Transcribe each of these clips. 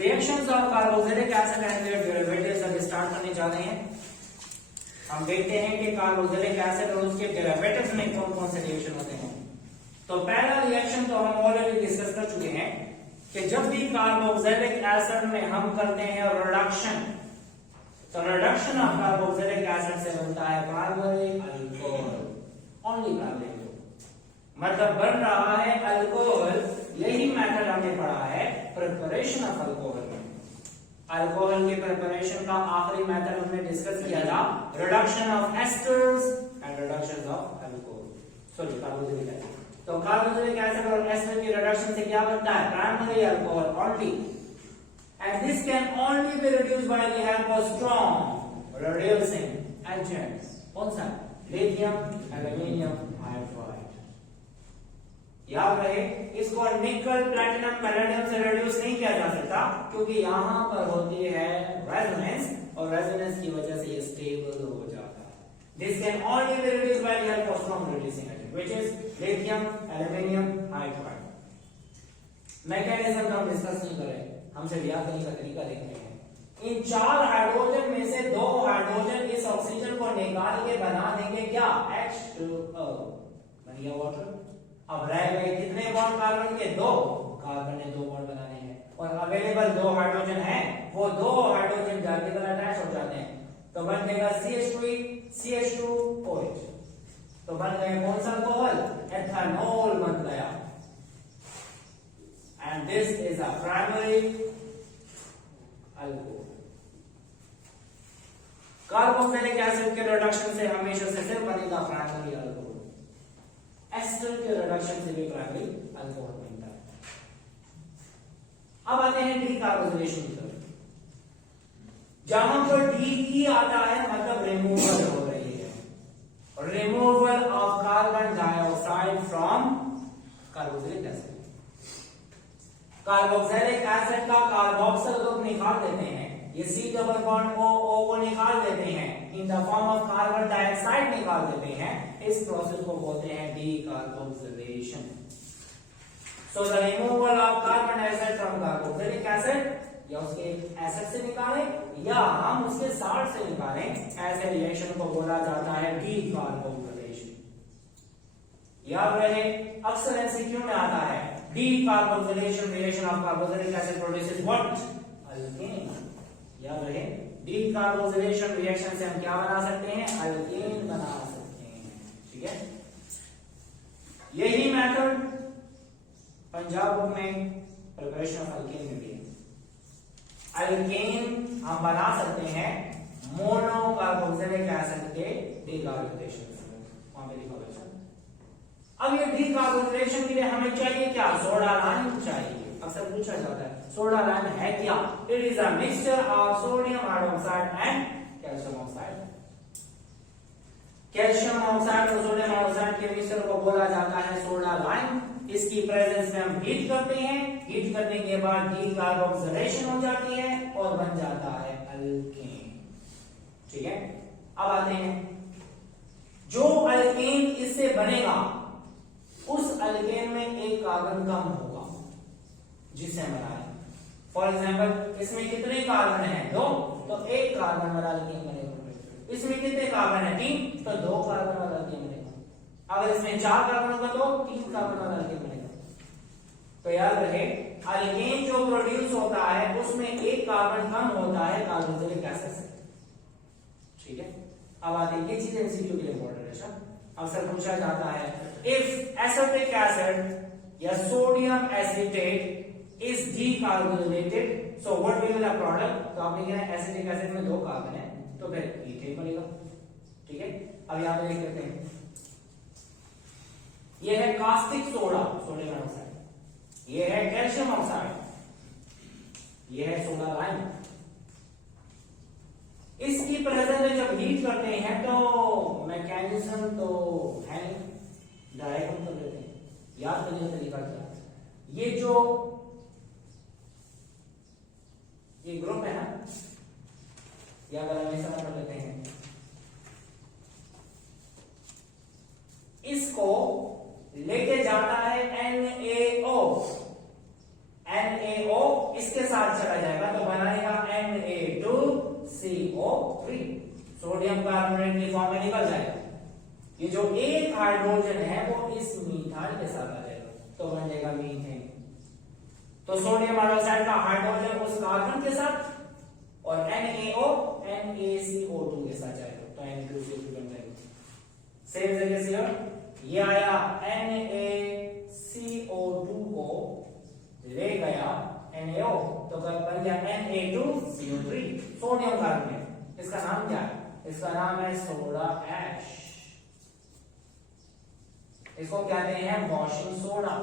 Reactions of carboxylic acid and their derivatives अब start करने जा रहे हैं। हम देखते हैं कि कार्बोक्सिलिक एसिड और उसके डेरिवेटिव्स में कौन कौन से रिएक्शन होते हैं। तो पहला रिएक्शन तो हम ऑलरेडी डिस्कस कर चुके हैं कि जब भी कार्बोक्सिलिक एसिड में हम करते हैं रिडक्शन, तो रिडक्शन ऑफ कार्बोक्सिलिक एसिड से बनता है प्राइमरी अल्कोहल, ओनली प्राइमरी, मतलब बन रहा है अल्कोहल। यही मेथड हमने पढ़ा है प्रिपरेशन ऑफ अल्कोहल में। अल्कोहल के प्रिपरेशन का आखिरी मेथड हमने डिस्कस किया था reduction of esters and reduction of alcohol, sorry carboxylic acid. तो कार्बोक्सिलिक एसिड और एस्टर की रिडक्शन से क्या बनता है primary alcohol only, and this can only be reduced by the help of strong reducing agents. कौन सा? Lithium aluminium hydride. याद रहे, इसको निकल प्लैटिनम पैलेडियम से रिड्यूस नहीं किया जा सकता क्योंकि यहां पर होती है रेजोनेंस और रेजोनेंस की वजह से ये स्टेबल हो जाता है। This can only be reduced by the help of strong reducing agent, which is lithium aluminum hydride. Mechanism तो हम डिस्कस नहीं करें, हमसे रिएक्ट करने का तरीका देखते हैं। इन 4 हाइड्रोजन में से 2 हाइड्रोजन इस ऑक्सीजन को निकाल के बना देंगे क्या H2O, बन गया वाटर। अब रह गए कितने बॉन्ड कार्बन के? 2। कार्बन ने 2 बॉन्ड बनाने हैं और अवेलेबल 2 हाइड्रोजन है, वो 2 हाइड्रोजन जाके अटैच हो जाते हैं, तो बन जाएगा CH3 CH2OH। तो बन गए कौन सा अल्कोहल? एथेनॉल बन गया। And this is a primary alcohol. Carboxylic acid के रिडक्शन से हमेशा से सिर्फ बनेगा प्राइमरी अल्कोहल, एस्टर के रिडक्शन से भी प्राइमरी अल्कोहल बनता है। अब आते हैं डीकार्बोक्सिलेशन की तरफ। जहां पर डी आता है मतलब रिमूवल हो रही है, removal of carbon dioxide from carboxylic acid. Carboxylic acid का कार्बोक्सिल ग्रुप निकाल देते हैं, ये C डबल बॉन्ड O को निकाल देते हैं, in the form of carbon dioxide निकाल देते हैं। इस प्रोसेस को बोलते हैं decarboxylation. So the removal of carbon dioxide from carboxylic acid, या उसके एसिड से निकालें या हम उसके साल्ट से निकालें, ऐसे रिएक्शन को बोला जाता है डीकार्बोक्सिलेशन। याद रहे, अक्सर एमसीक्यू में आता है decarboxylation reaction of carboxylic acid produces what? Alkane. याद रहे, decarboxylation reaction से हम क्या बना सकते हैं? अल्केन बना सकते हैं। ठीक है, यही मेथड पंजाब बुक में प्रिपरेशन ऑफ अल्केन में भी है। अल्केन हम बना सकते हैं मोनो कार्बोक्सिलिक एसिड के डीकार्बोक्सिलेशन से, वहां पे लिखा हुआ है। अब ये डीकार्बोक्सिलेशन के लिए हमें चाहिए क्या? सोडा लाइम चाहिए। अक्सर पूछा जाता है सोडा लाइम है क्या? It is a mixture of sodium hydroxide and calcium oxide. Calcium oxide और सोडियम हाइड्रोक्साइड के मिक्सचर को बोला जाता है सोडा लाइम। इसकी प्रेजेंस में हम हीट करते हैं, हीट करने के बाद डीकार्बोक्सिलेशन हो जाती है और बन जाता है अल्केन। ठीक है, अब आते हैं जो अल्केन इससे बनेगा उस अल्केन में एक कार्बन कम होगा जिसे हम बनाए। फॉर एग्जाम्पल इसमें कितने कार्बन है? 2, तो 1 कार्बन वाला अल्केन बनेगा। इसमें कितने कार्बन है? 3, तो 2 कार्बन वाला अल्केन बनेगा। अगर इसमें 4 कार्बन होगा तो 3 कार्बन वाला अल्केन बनेगा। तो याद रहे, अल्केन जो प्रोड्यूस होता है उसमें 1 कार्बन कम होता है कार्बोक्सिलिक एसिड से। ठीक है, अब आते हैं ये चीज एमसीक्यू के लिए इंपॉर्टेंट है। अक्सर पूछा जाता है if acetic acid या sodium acetate is decarboxylated, so what will be the product? तो आपने क्या है, एसिटिक एसिड में 2 कार्बन है तो फिर इथेन बनेगा। ठीक है, अब यहां पे देख लेते हैं, यह है कास्टिक सोडा, सोडियम ऑक्साइड, यह है कैल्शियम ऑक्साइड, यह है सोडा लाइम। इसकी प्रेजेंस में जब हीट करते हैं तो मैकेनिज्म तो है नहीं, डायरेक्ट हम कर लेते हैं। याद करने का तरीका क्या? ये जो ये ग्रुप है ना, या अगर हम ऐसा कर लेते हैं, इसको लेके जाता है NaO, NaO इसके साथ चला जाएगा NaCO3, सोडियम कार्बोनेट की फॉर्म में निकल जाएगा। ये जो एक हाइड्रोजन है वो इस मीथाइल के साथ आ जाएगा तो बन जाएगा मीथेन। तो सोडियम हाइड्रोक्साइड का हाइड्रोजन उस कार्बन के साथ और NaO NaCO2 के साथ जाएगा तो N2CO2 बन जाएगा। सेम जगह से ये आया NaCO2 को ले गया NaO तो बन गया Na2CO3 सोडियम कार्बोनेट। इसका नाम क्या है? इसका नाम है सोडा ऐश। इसको कहते हैं वॉशिंग सोडा।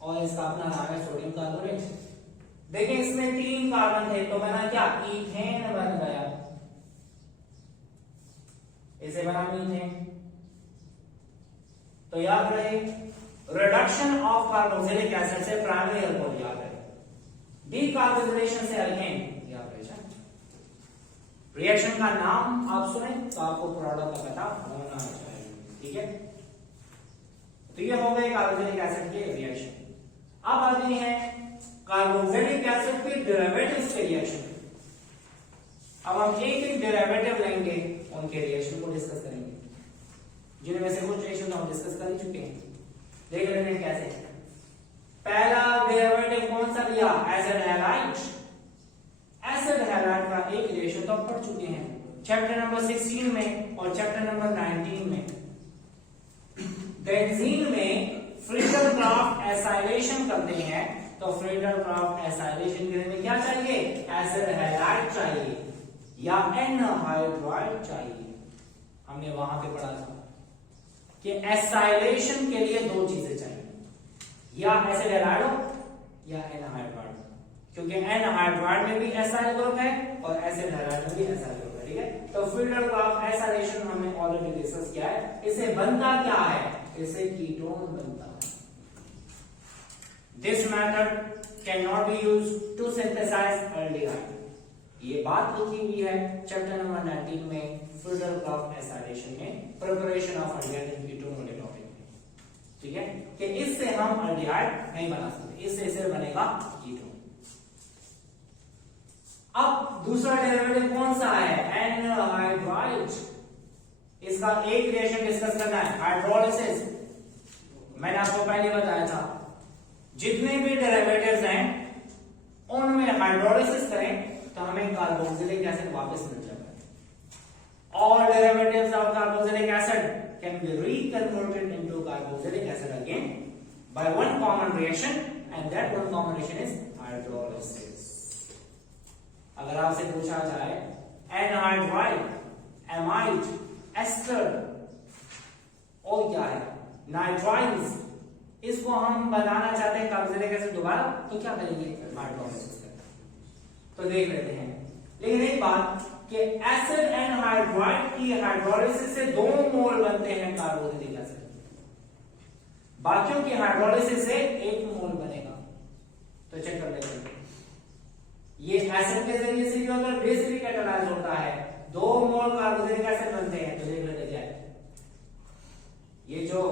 और इसका अपना नाम है सोडियम कार्बोनेट। देखिए इसमें 3 कार्बन थे तो बना क्या? इथेन बन गया। इसे बना मीथेन। तो याद रहे रिडक्शन ऑफ कार्बोक्सिलिक एसिड से प्राइमरी अल्कोहल याद रहे, डीकार्बोक्सिलेशन से अल्केन याद रहे। रिएक्शन का नाम आप सुने तो आपको प्रोडक्ट का पता होना चाहिए, ठीक है। तो ये हो गए कार्बोक्सिलिक एसिड के रिएक्शन। अब आते हैं कार्बोक्सिलिक एसिड के डेरिवेटिव्स के रिएक्शन। अब हम एक एक डेरिवेटिव लेंगे, उनके रिएक्शन को डिस्कस करेंगे, जिनमें से कुछ रिएक्शन हम डिस्कस कर ही चुके हैं। देख लेते हैं कैसे। पहला डेरिवेटिव कौन सा लिया? Acid halide. एसिड हैलाइड का एक रिएक्शन तो पढ़ चुके हैं चैप्टर नंबर 16 में और चैप्टर नंबर 19 में। बेंजीन में फ्रीडल-क्राफ्ट एसाइलेशन करते हैं तो फ्रीडल-क्राफ्ट एसाइलेशन के लिए क्या चाहिए? एसिड हैलाइड चाहिए या एनहाइड्राइड चाहिए। हमने वहां पे पढ़ा था कि एसाइलेशन के लिए 2 चीजें चाहिए, या एसिड हैलाइड हो या एनहाइड्राइड, क्योंकि एनहाइड्राइड में भी एसाइल ग्रुप है और एसिड हैलाइड में भी एसाइल ग्रुप है, ठीक है। तो फ्रीडल-क्राफ्ट एसाइलेशन हमने ऑलरेडी डिस्कस किया है। इसे बनता क्या है? इसे कीटोन बनता है। This method can not be used to synthesize aldehyde. ये बात लिखी हुई है चैप्टर नंबर 19 में फ्रीडल-क्राफ्ट एसाइलेशन में, preparation of aldehyde in ketone वाले टॉपिक में, ठीक है, कि इससे हम एल्डिहाइड नहीं बना सकते, इससे सिर्फ बनेगा कीटोन। अब दूसरा डेरिवेटिव कौन सा है? एनहाइड्राइड। इसका एक रिएक्शन डिस्कस करना है, हाइड्रोलिसिस। मैंने आपको पहले बताया था जितने भी डेरिवेटिव्स हैं उनमें हाइड्रोलिसिस करें तो हमें कार्बोक्सिलिक एसिड वापस मिल जाएगा। All derivatives of carboxylic acid can be reconverted into carboxylic acid again by one common reaction, and that one common reaction is hydrolysis. अगर आपसे पूछा जाए एनहाइड्राइड, एमाइड, एस्टर और क्या है नाइट्राइल्स, इसको हम बनाना चाहते हैं कार्बोक्सिलिक एसिड दोबारा, तो क्या करेंगे? हाइड्रोलिसिस करेंगे। तो देख लेते हैं। लेकिन एक बात कि एसिड एनहाइड्राइड की हाइड्रोलिसिस से 2 मोल बनते हैं कार्बोक्सिलिक एसिड, बाकियों की हाइड्रोलिसिस से 1 मोल बनेगा। तो चेक कर लेते हैं। ये एसिड के जरिए से भी होता है, बेस भी कैटालाइज होता है, 2 मोल कार्बोक्सिलिक एसिड बनते हैं। तो देख लेते क्या है। ये जो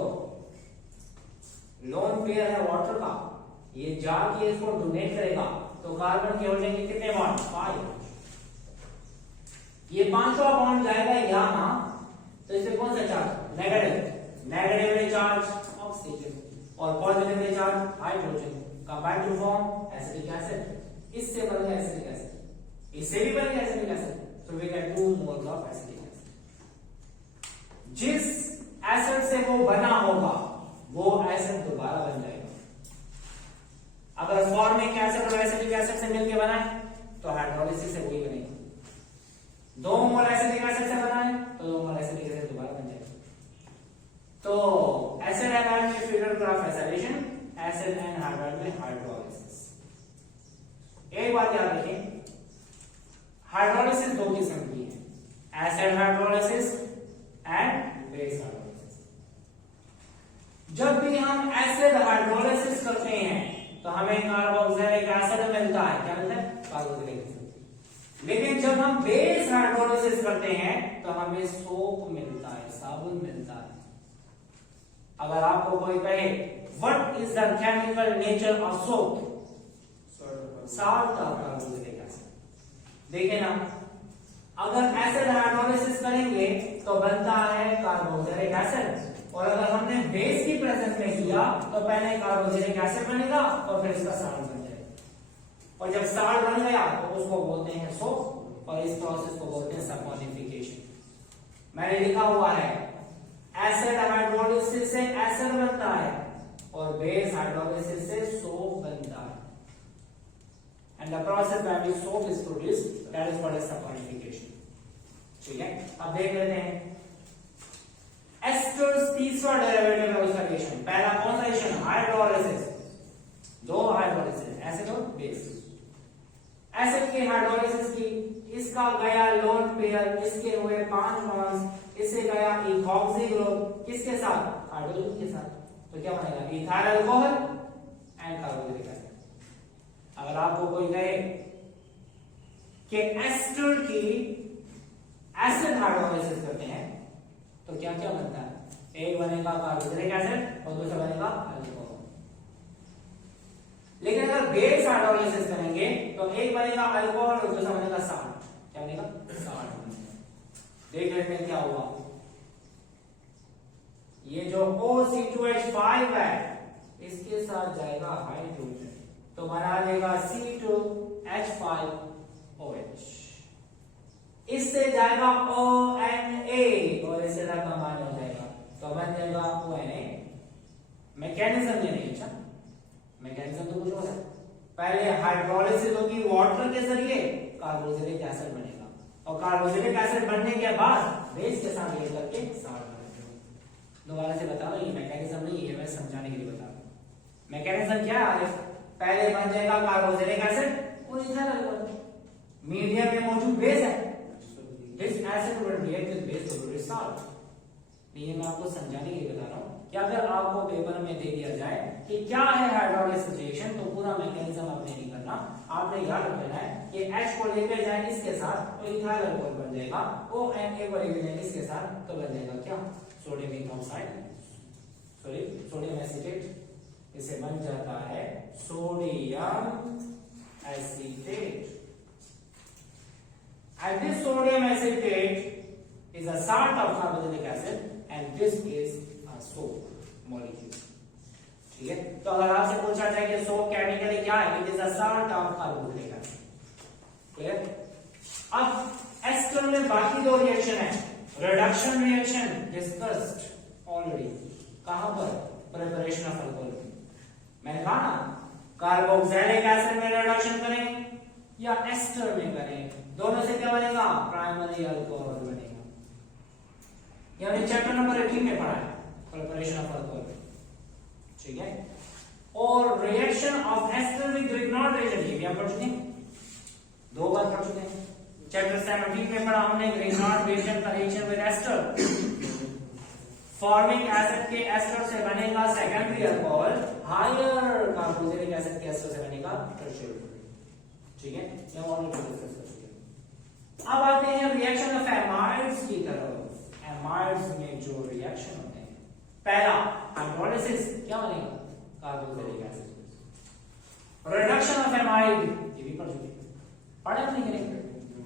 लोन पेयर है वाटर का, ये जाके इसको डोनेट करेगा तो कार्बन के हो जाएंगे कितने बॉन्ड? 5। ये 5वां बॉन्ड जाएगा यहां, तो इससे कौन सा charge? Negative. Negatively charge oxygen और positively charge hydrogen, combine to form acetic acid. इससे बन गया एसिटिक एसिड, इससे भी बन गया एसिटिक एसिड, तो we get 2 moles of acetic acid. जिस एसिड से वो बना होगा वो एसिड दोबारा बन जाएगा। अगर फॉर्मिक एसिड और एसिटिक एसिड से मिलकर बना है तो हाइड्रोलिसिस से वही बनेगा। 2 मोल एसिटिक एसिड से बना है तो 2 मोल एसिटिक एसिड दोबारा बन जाएगा। तो एसिड हैलाइड में फ्रीडल-क्राफ्ट एसाइलेशन, एसिड एनहाइड्राइड में हाइड्रोलिसिस। एक बात याद रखें, हाइड्रोलिसिस 2 किस्म की है, acid hydrolysis and base hydrolysis. जब भी हम एसिड हाइड्रोलिसिस करते हैं तो हमें कार्बोक्सिलिक एसिड मिलता है। क्या मिलता है? Carboxylic acid. लेकिन जब हम बेस हाइड्रोलिसिस करते हैं तो हमें सोप मिलता है, साबुन मिलता है। अगर आपको कोई कहे what is the chemical nature of soap, salt of carboxylic acid. देखिए ना, अगर एसिड हाइड्रोलिसिस करेंगे तो बनता है कार्बोक्सिलिक एसिड, और अगर हमने बेस की प्रेजेंस में किया तो पहले कार्बोक्सिलिक एसिड बनेगा और फिर इसका साल्ट बन जाएगा, और जब साल्ट बन गया तो उसको बोलते हैं सोप, और इस प्रोसेस को बोलते हैं सैपोनिफिकेशन। मैंने लिखा हुआ है एसिड हाइड्रोलिसिस से एसिड बनता है और बेस हाइड्रोलिसिस से सोप बनता है, and the process by which soap is produced, that is what is saponification। ठीक है, अब देख लेते हैं एस्टर्स तीसरा डेरिवेटिव है उसका रिएक्शन। पहला कौन सा रिएक्शन? हाइड्रोलिसिस, दो हाइड्रोलिसिस एसिड और बेस। एसिड की हाइड्रोलिसिस की, इसका गया लोन पेयर, इसके हुए 5 बॉन्ड्स, इससे गया इथॉक्सी ग्रुप, किसके साथ? हाइड्रोजन के साथ, तो क्या बनेगा? Ethyl alcohol and carboxylic acid. अगर आपको कोई कहे कि एस्टर की एसिड हाइड्रोलाइसिस करते हैं तो क्या क्या बनता है? एक बनेगा कार्बोक्सिलिक एसिड और दूसरा बनेगा अल्कोहल। लेकिन अगर बेस हाइड्रोलाइसिस करेंगे तो एक बनेगा अल्कोहल और दूसरा बनेगा साल्ट। क्या बनेगा? साल्ट बनेगा। देख लेते हैं क्या हुआ। ये जो OC2H5 है इसके साथ जाएगा हाइड्रोजन, तो बना देगा C2H5OH, इससे जाएगा ONA और इससे कंबाइन हो जाएगा तो बन जाएगा ONA। मैकेनिज्म ये नहीं, अच्छा मैकेनिज्म तो कुछ और है। पहले हाइड्रोलिसिस होगी वाटर के जरिए, कार्बोक्सिलिक एसिड बनेगा, और कार्बोक्सिलिक एसिड बनने के बाद बेस के साथ रिएक्ट करके साल्ट बनेगा। दोबारा से बता रहा हूं, ये मैकेनिज्म नहीं है, मैं समझाने के लिए बता रहा हूं। मैकेनिज्म क्या है? पहले बन जाएगा कार्बोक्सिलिक एसिड और इथाइल अल्कोहल, मीडियम में मौजूद बेस है, this acid will react with base to produce salt. ये मैं आपको समझाने के लिए बता रहा हूं कि अगर आपको पेपर में दे दिया जाए कि क्या है हाइड्रोलिसिस रिएक्शन, तो पूरा मैकेनिज्म आपने नहीं करना, आपने याद रखना है कि H को लेकर जाए इसके साथ तो इथाइल अल्कोहल बन जाएगा, ONA को लेकर जाए इसके साथ तो बन जाएगा क्या? Sodium ethoxide, sorry sodium acetate, इसे बन जाता है sodium acetate. And this sodium acetate is a salt of carboxylic acid and this is a soap molecule। ठीक है, तो अगर आपसे पूछा जाए कि सोप केमिकली क्या है? It is a salt of carboxylic acid. Clear? अब एस्टर में बाकी दो रिएक्शन है, रिडक्शन रिएक्शन डिस्कस्ड ऑलरेडी। कहां पर? Preparation of alcohol. मैंने कहा ना, कार्बोक्सिलिक एसिड में रिडक्शन करें या एस्टर में करें, दोनों से क्या बनेगा? प्राइमरी अल्कोहल बनेगा। ये हमने चैप्टर नंबर 18 में पढ़ा है, प्रिपरेशन ऑफ अल्कोहल। ठीक है, और reaction of ester with Grignard reaction, ये भी हम पढ़ चुके हैं, 2 बार पढ़ चुके हैं। चैप्टर 17 में पढ़ा हमने ग्रिग्नॉर्ड रिएक्शन का reaction with ester. Formic acid के एस्टर से बनेगा secondary alcohol, higher carboxylic acid के एस्टर से बनेगा टर्शियरी। ठीक है, ये ऑलरेडी डिस्कस कर चुके हैं। अब आते हैं रिएक्शन ऑफ एमाइड्स की तरफ। एमाइड्स में जो रिएक्शन होते हैं, पहला हाइड्रोलिसिस, क्या बनेगा? Carboxylic acid. Reduction of amide, ये भी पढ़ चुके हैं, पढ़े नहीं?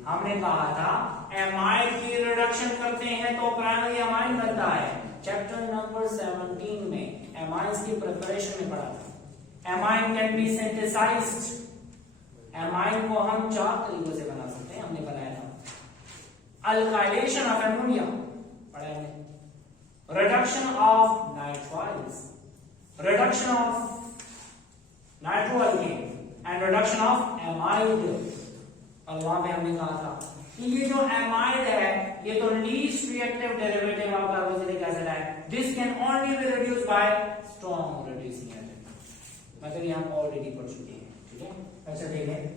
हमने कहा था एमाइड की रिडक्शन करते हैं तो प्राइमरी एमाइड बनता है। चैप्टर नंबर 17 में एमाइड्स की प्रिपरेशन में पढ़ा था। Amide can be synthesized. Amide को हम 4 तरीकों से बना सकते हैं, हमने बनाया था। अल्काइलेशन ऑफ एमोनिया पढ़ा है, reduction of nitriles, reduction of nitroalkane and reduction of amide. और वहां पे हमने कहा था कि ये जो एमाइड है ये तो least reactive derivative of carboxylic acid है, this can only be reduced by strong reducing agent. मतलब ये हम ऑलरेडी पढ़ चुके हैं। ठीक है, अच्छा देखें,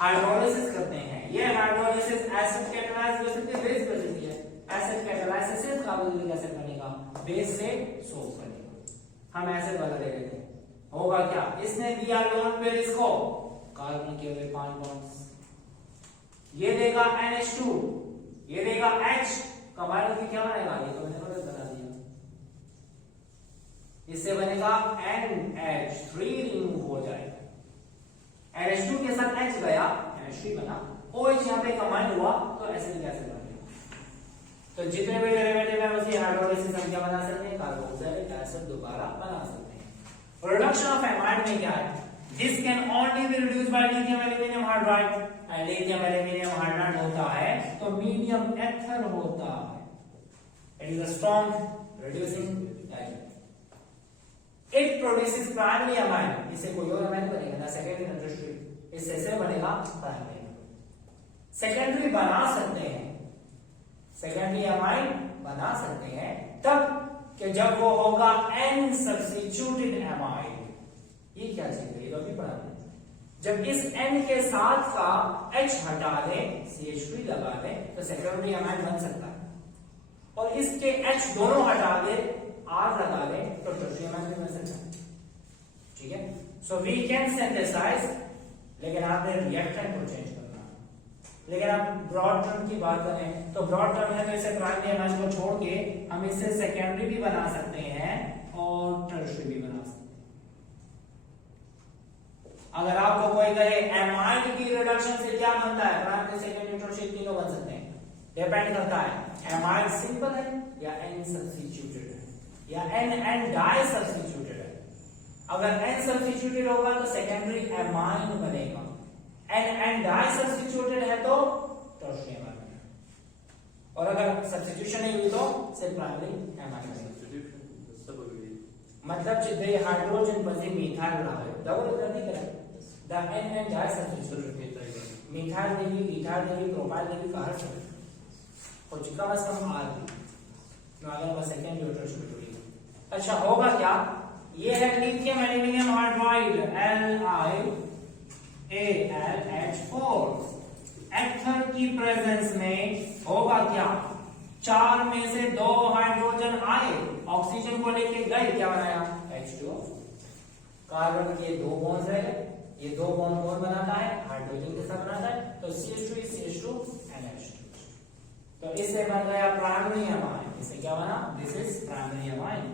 हाइड्रोलिसिस करते हैं, ये हाइड्रोलिसिस एसिड कैटालाइज हो सकती है, बेस कर सकती है। एसिड कैटालाइसिस से कार्बोक्सिलिक एसिड बनेगा, बेस से सोप बनेगा। हम एसिड वाला ले लेते हैं, होगा क्या? इसने दिया लोन पेयर इसको, कार्बन के हुए 5 बॉन्ड्स, ये देगा NH2, ये देगा H, कंबाइन होकर क्या बनेगा? ये तो मैंने बता दिया, इससे बनेगा NH3 रिमूव हो जाएगा। NH2 के साथ H गया, NH3 बना, OH यहाँ पे कंबाइन हुआ तो एसिडिक एसिड बन गया। तो जितने भी डेरिवेटिव है उसकी हाइड्रोलाइसिस हम क्या बना सकते हैं, कार्बोक्सिलिक एसिड दोबारा बना सकते हैं। प्रोडक्शन ऑफ एमाइड में क्या है, this can only be reduced bye lithium aluminium hydride, and lithium aluminium hydride होता है तो मीडियम एथर होता है, it is a strong reducing agent, it produces primary amine, इससे कोई और अमाइन बनेगा ना सेकेंडरी ना टर्शियरी, इससे बनेगा प्राइमरी। सेकेंडरी बना सकते हैं, सेकेंडरी अमाइन बना सकते हैं तब कि जब वो होगा N सब्स्टिट्यूटेड अमाइन। ये क्या चीज है, ये तो अभी पढ़ा है। जब इस N के साथ का H हटा दें, CH3 लगा दें तो सेकेंडरी अमाइन बन सकता है, और इसके H दोनों हटा दें, R लगा दें तो टर्शियरी अमाइन भी बन सकता है। ठीक है, सो वी कैन सिंथेसाइज, लेकिन आपने रिएक्टेंट को चेंज करना। लेकिन आप ब्रॉड टर्म की बात करें तो ब्रॉड टर्म है तो इसे प्राइमरी अमाइन को छोड़ के हम इससे सेकेंडरी भी बना सकते हैं और टर्शियरी भी बना सकते हैं। अगर आपको कोई कहे एमाइड की रिडक्शन से क्या बनता है, प्राइमरी सेकेंडरी टर्शियरी तीनों बन सकते हैं, डिपेंड करता है एमाइड सिंपल है या N सब्स्टिट्यूटेड है या N डाई सब्स्टिट्यूटेड है। अगर N सब्स्टिट्यूटेड होगा तो सेकेंडरी एमाइन बनेगा, N डाई सब्स्टिट्यूटेड है तो टर्शियरी एमाइन बनेगा, और अगर सब्स्टिट्यूशन नहीं हुई तो सिर्फ प्राइमरी एमाइन बनेगा। मतलब जितने हाइड्रोजन बचे मिथाइल रहा डबल नहीं करें the N disubstituted methyl देगी, इथाइल देगी, प्रोपाइल देगी, कहां से और कम से कम R भी अगर बस सेकेंडरी और टर्शियरी होगी। अच्छा होगा क्या, ये है लिथियम एल्यूमिनियम हाइड्राइड LiAlH4, एथर की प्रेजेंस में होगा क्या, 4 में से 2 हाइड्रोजन आए, ऑक्सीजन को लेके गए, क्या बनाया H2O, कार्बन के 2 बॉन्ड्स रह गए, ये 2 बॉन्ड कौन बनाता है, हाइड्रोजन के साथ बनाता है, तो CH2 CH2 NH2, तो इससे बन गया प्राइमरी अमाइन। इससे क्या बना, this is primary amine.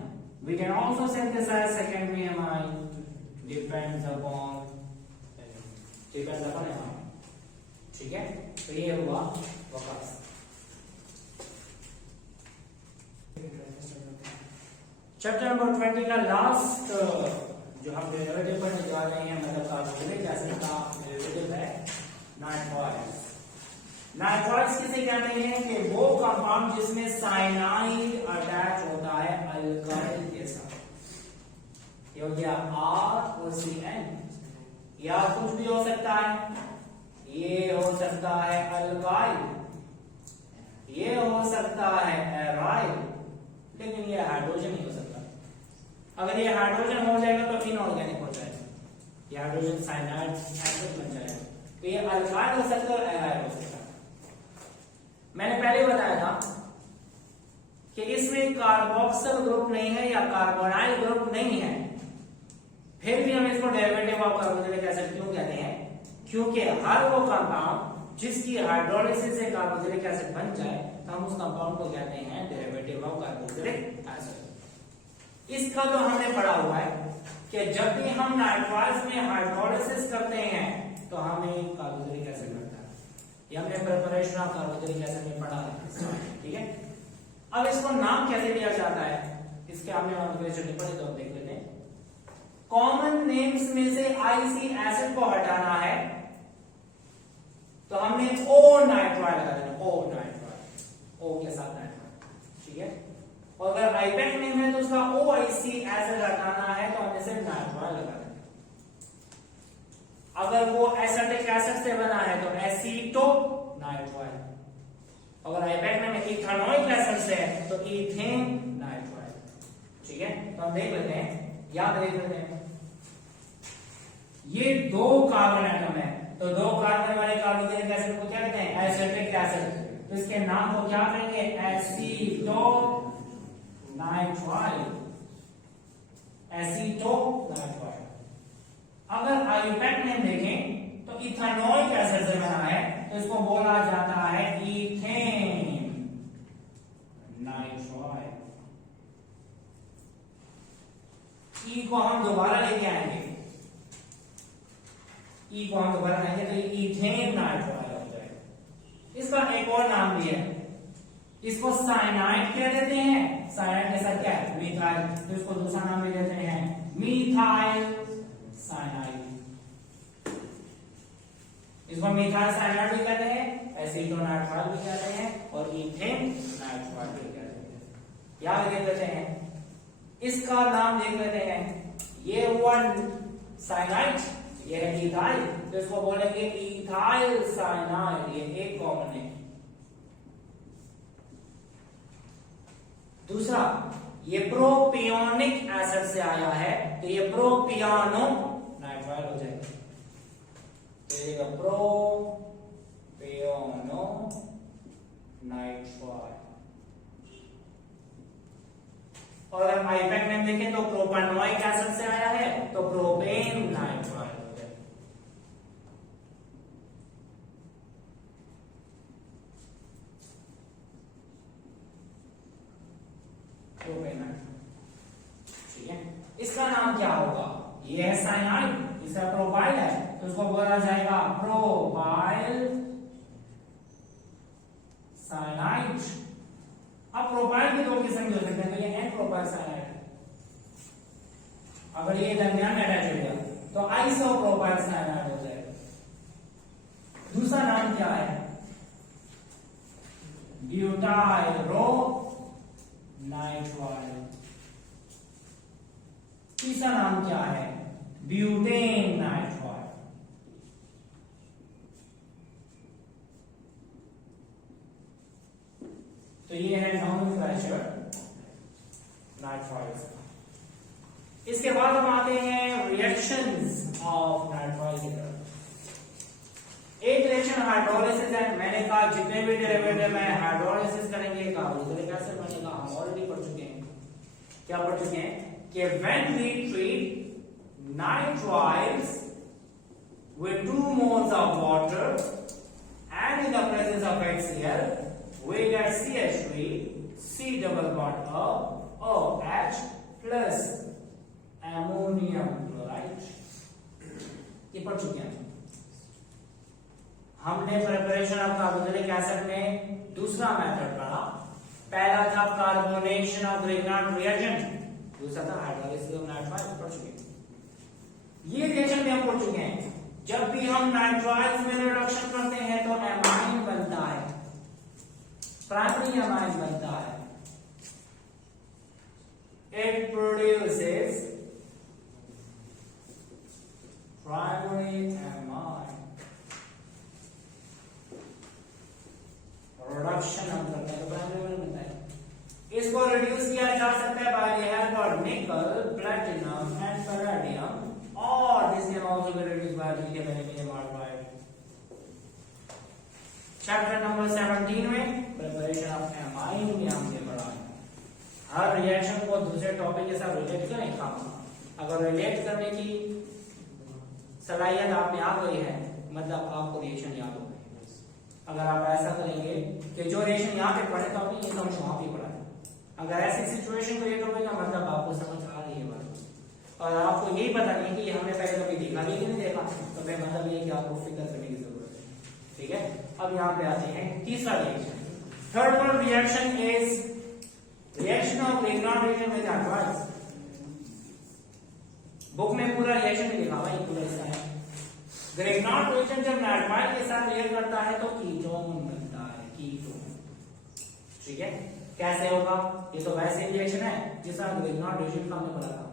We can also synthesize secondary amine, depends upon amine. ठीक है, तो ये हुआ वकास। चैप्टर नंबर 20 का लास्ट जो हम डेरिवेटिव पढ़ने जा रहे हैं, मतलब कार्बोक्सिलिक एसिड का डेरिवेटिव है नाइट्राइल्स। नाइट्राइल्स किसे कहते हैं कि वो कंपाउंड जिसमें साइनाइड अटैच होता है अल्काइल के साथ, ये हो गया R और CN, या कुछ भी हो सकता है, ये हो सकता है अल्काइल, ये हो सकता है एराइल, लेकिन ये हाइड्रोजन नहीं हो सकता। अगर ये हाइड्रोजन हो जाएगा तो इनऑर्गेनिक हो जाएगा, ये हाइड्रोजन साइनाइड एसिड बन जाएगा, तो ये अल्काइल हो सकता है और एराइल हो सकता है। मैंने पहले बताया था कि इसमें कार्बोक्सिल ग्रुप नहीं है या कार्बोनाइल ग्रुप नहीं है, फिर भी हम इसको डेरिवेटिव ऑफ कार्बोक्सिलिक एसिड क्यों कहते हैं, क्योंकि हर वो कंपाउंड जिसकी हाइड्रोलिसिस से कार्बोक्सिलिक एसिड बन जाए तो हम उस कंपाउंड को कहते हैं डेरिवेटिव ऑफ कार्बोक्सिलिक एसिड। इसका तो हमने पढ़ा हुआ है कि जब भी हम नाइट्राइल्स में हाइड्रोलिसिस करते हैं तो हमें कार्बोक्सिलिक एसिड बनता है, ये हमने प्रिपरेशन ऑफ कार्बोक्सिलिक एसिड में पढ़ा है। ठीक है, अब इसको नाम कैसे दिया जाता है, इसके हमने ऑब्जर्वेशन नहीं पढ़े तो हम देख लेते हैं। कॉमन नेम्स में से IC एसिड को हटाना है तो हमने O नाइट्राइल लगा देना, O नाइट्राइल, O के साथ नाइट्राइल। ठीक है, और अगर आईपैक नेम है तो उसका OIC एसिड हटाना है तो हमने सिर्फ नाइट्राइल लगा देना। अगर वो एसिटिक एसिड से बना है तो एसीटो नाइट्राइल, अगर आईपैक नेम इथेनोइक एसिड से है तो इथेन नाइट्राइल। ठीक है, तो हम देख लेते हैं, याद देख लेते हैं, ये 2 कार्बन एटम है तो 2 कार्बन वाले कार्बोक्सिलिक एसिड को क्या कहते हैं, एसिटिक एसिड, तो इसके नाम को क्या कहेंगे, एसीटो नाइट्राइल, एसीटो नाइट्राइल। अगर आईपैक नेम देखें तो इथेनोइक एसिड से बना है तो इसको बोला जाता है इथेन नाइट्राइल। ई को हम दोबारा लेके आएंगे, ई को हम दोबारा आएंगे तो इथेन नाइट्राइल हो जाएगा। इसका एक और नाम भी है, इसको साइनाइड कह देते हैं। साइनाइड के साथ क्या है, मिथाइल, तो इसको दूसरा नाम भी देते हैं मिथाइल साइनाइड। इसको मिथाइल साइनाइड भी कहते हैं, एसीटोनाइट्राइल भी कहते हैं और इथेन नाइट्राइल भी कहते हैं। याद देख लेते हैं, इसका नाम देख लेते हैं। ये हुआ साइनाइड, ये है इथाइल, तो इसको बोलेंगे इथाइल साइनाइड, ये एक कॉमन है। दूसरा, ये प्रोपियोनिक एसिड से आया है, तो ये प्रोपियानो नाइट्राइल हो जाएगा। तो ये प्रोपियोनो नाइट्राइल। और अगर आईपैक नेम देखें तो प्रोपेनोइक एसिड से आया है, तो प्रोपेन नाइट्राइल हो जाएगा। ठीक है, इसका नाम क्या होगा, ये है साइनाइड, इसका प्रोपाइल है, तो उसको बोला जाएगा प्रोपाइल साइनाइड। अब प्रोपाइल के दो किस्म के हो सकते हैं, तो ये एन प्रोपाइल साइनाइड है। अगर ये दरमियान में अटैच हो गया तो आइसोप्रोपाइल साइनाइड हो जाएगा। दूसरा नाम क्या है, ब्यूटाइलो नाइट्राइल। तीसरा नाम क्या है, ब्यूटेन नाइट्राइल। तो ये है नॉमेनक्लेचर नाइट्राइल्स। इसके बाद हम आते हैं रिएक्शंस ऑफ नाइट्राइल की तरफ। एक रिएक्शन हाइड्रोलिसिस है। मैंने कहा जितने भी डेरिवेटिव में हाइड्रोलिसिस करेंगे कार्बोक्सिलिक एसिड बनेगा, हम ऑलरेडी पढ़ चुके हैं। क्या पढ़ चुके हैं कि when we treat nitriles with 2 moles of water and in the presence of HCl, we get CH3, C double bond OH plus ammonium chloride। ये पढ़ चुके हैं। हमने प्रिपरेशन ऑफ कार्बोक्सिलिक एसिड में दूसरा मेथड पढ़ा। पहला था कार्बोनेशन ऑफ ग्रिग्नार्ड रिएजेंट, दूसरा था हाइड्रोलिसिस ऑफ नाइट्राइल, पढ़ चुके हैं। ये रिएक्शन भी हम पढ़ चुके हैं। जब भी हम नाइट्राइल्स में रिडक्शन करते हैं तो एमाइन बनता है, प्राइमरी एमाइन बनता है। It produces primary amine. Reduction हम करते हैं तो प्राइमरी एमाइन बनता है। इसको रिड्यूस किया जा सकता है बाय द हेल्प ऑफ निकल, platinum and palladium, or this can also be reduced by lithium aluminum oxide। Chapter number 17 में प्रिपरेशन ऑफ एमाइन में हमने पढ़ा है। हर रिएक्शन को दूसरे टॉपिक के साथ रिलेट करें काम। अगर रिलेट करने की सलाहियत आप में आ गई है, मतलब आपको रिएक्शन याद हो गई। अगर आप ऐसा करेंगे कि जो रिएक्शन यहाँ पे पढ़े तो आपने ये समझ वहां पे पढ़ा है, अगर ऐसी सिचुएशन क्रिएट हो गई तो मतलब आपको समझ आ रही है बात, और आपको यही पता नहीं कि हमने पहले कभी देखा भी नहीं देखा, तो मैं मतलब ये कि आपको फिक्र करने की जरूरत है। ठीक है, अब यहाँ पे आते हैं तीसरा reaction. Third one reaction is reaction of Grignard reagent with nitriles. Book में पूरा रिएक्शन नहीं लिखा हुआ, ये पूरा इसका है। ग्रिग्नार्ड रिएजेंट जब नाइट्राइल के साथ रिएक्ट करता है तो कीटोन बनता है, कीटोन। ठीक है, कैसे होगा, ये तो वैसे रिएक्शन है जिसका ग्रिग्नार्ड रिएजेंट का हमने पढ़ा था।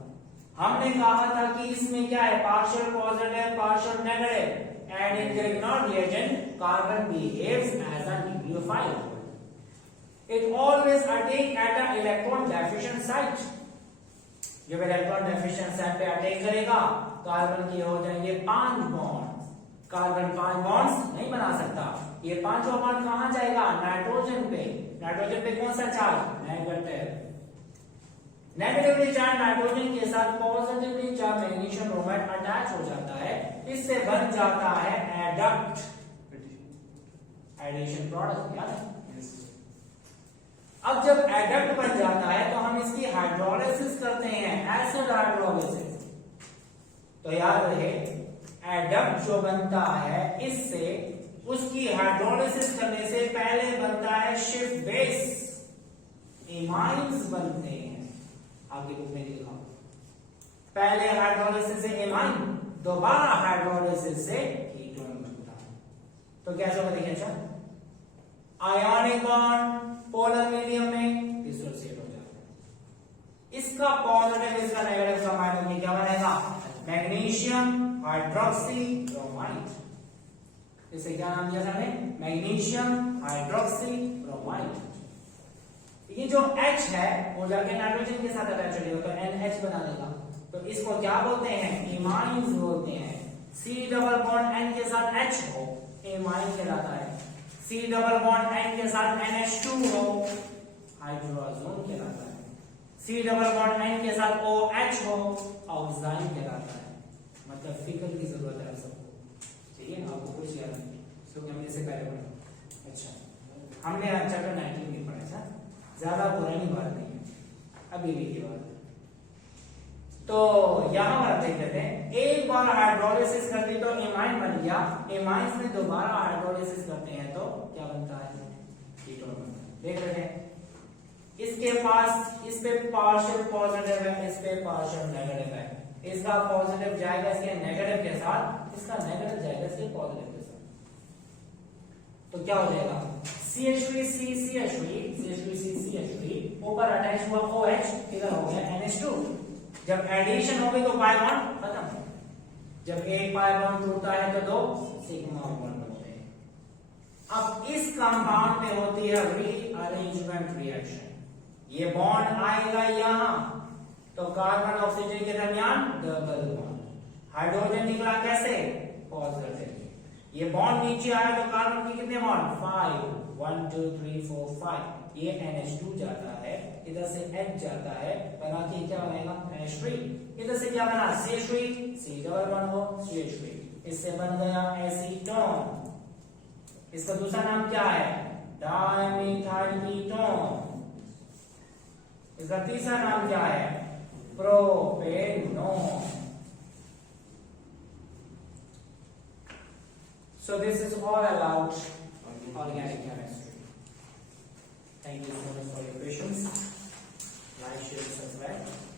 हमने कहा था कि इसमें क्या है, partial positive partial negative, and in Grignard reagent carbon behaves as a nucleophile. It always attack at a electron deficient site. जब इलेक्ट्रॉन डेफिशिएंट साइट पे अटैक करेगा, कार्बन के हो जाएंगे 5 बॉन्ड। कार्बन 5 बॉन्ड्स नहीं बना सकता। ये 5वां बॉन्ड कहां जाएगा, नाइट्रोजन पे। नाइट्रोजन पे कौन सा charge, negative. Negatively charge nitrogen के साथ positively charge magnesium bromide attach हो जाता है, इससे बन जाता है एडक्ट, एडिशन प्रोडक्ट। याद है? अब जब एडक्ट बन जाता है तो हम इसकी हाइड्रोलिसिस करते हैं, एसिड हाइड्रोलिसिस। तो याद रहे एडप्ट जो बनता है इससे उसकी हाइड्रोलिसिस करने से पहले बनता है शिफ्ट बेस, एमाइन्स बनते हैं। आपकी बुक में लिखा पहले हाइड्रोलिसिस से एमाइन, दोबारा हाइड्रोलिसिस से कीटोन बनता है। तो कैसे होगा देखिए, अच्छा आयोनिक बॉन्ड पोलर मीडियम में डिसोसिएट हो जाता है। इसका पॉजिटिव इसका नेगेटिव कंबाइन होकर क्या बनेगा, मैग्नीशियम हाइड्रोक्सी ब्रोमाइड। इसे क्या नाम दिया हमने, मैग्नीशियम हाइड्रोक्सी ब्रोमाइड। ये जो H है वो जाके नाइट्रोजन के साथ अटैच हो जाएगा तो NH बना देगा। तो इसको क्या बोलते हैं, इमाइन्स बोलते हैं। C डबल बॉन्ड N के साथ H हो, इमाइन कहलाता है। C डबल बॉन्ड N के साथ NH2 हो, हाइड्रोजन कहलाता है। C डबल बॉन्ड N के साथ OH हो, ऑक्साइन कहलाता है। मतलब फिकर की जरूरत है सबको, ठीक है। आपको कुछ याद नहीं, इसको हमने इससे पहले पढ़ा। अच्छा हमने चैप्टर 19 में पढ़ा था, ज्यादा पुरानी बात नहीं है, अभी भी की बात है। तो यहां पर देख लेते हैं, एक बार हाइड्रोलिसिस कर दी तो एमाइन बन गया, एमाइन्स में दोबारा हाइड्रोलिसिस करते हैं तो क्या बनता है, कीटोन बनता है। देख लेते हैं, इसके पास इस पे पार्शियल पॉजिटिव है, इस पे पार्शियल नेगेटिव है। इसका पॉजिटिव जाएगा इसके नेगेटिव के साथ, इसका नेगेटिव जाएगा इसके पॉजिटिव के साथ। तो क्या हो जाएगा, CH3CCH3 ऊपर अटैच हुआ OH, इधर हो गया NH2। जब एडिशन होगी तो पाई बॉन्ड खत्म। जब एक पाई बॉन्ड टूटता है तो दो सिग्मा बॉन्ड बनते हैं। अब इस कंपाउंड में होती है रीअरेंजमेंट रिएक्शन। ये बॉन्ड आएगा यहां तो कार्बन ऑक्सीजन के दरमियान डबल बॉन्ड, हाइड्रोजन निकला कैसे, पॉजिटिव। ये बॉन्ड नीचे आया तो कार्बन के कितने बॉन्ड, 5, 1 2 3 4 5। ये NH2 जाता है, इधर से H जाता है, बना के क्या बनेगा, NH3। इधर से क्या बना, CH3, C डबल बॉन्ड हो CH3, इससे बन गया एसीटोन। इसका दूसरा नाम क्या है, डायमीथाइल कीटोन। इसका तीसरा नाम क्या है, propanone. So this is all about organic chemistry. Thank you so much for your patience. Like, share, subscribe.